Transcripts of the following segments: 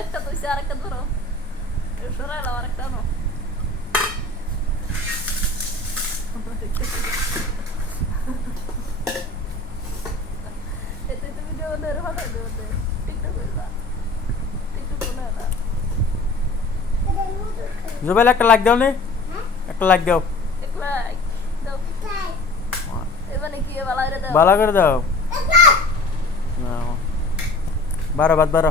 একটা তুইছে আরেকটা ধরো সরাই লাও আরেকটা আনো এতে তুমি যেমন ধরে হঠাৎ দেবতে টিকটক করবা টিকটক করে না জুবেল একটা লাগ দাও নি একটা লাগ দাও বালা করে দাও। বারো বাদ বারো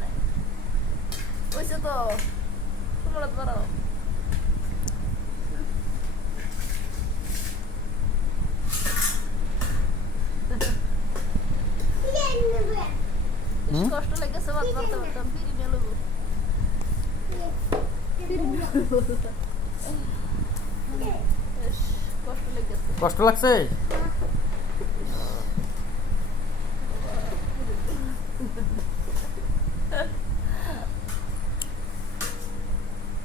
ওইসে তো তোমার বারো কষ্ট লেগেছে বাদ করতে পারতাম বিড়ি নিয়ে লবো কষ্ট লেগেছে কষ্ট লাগছে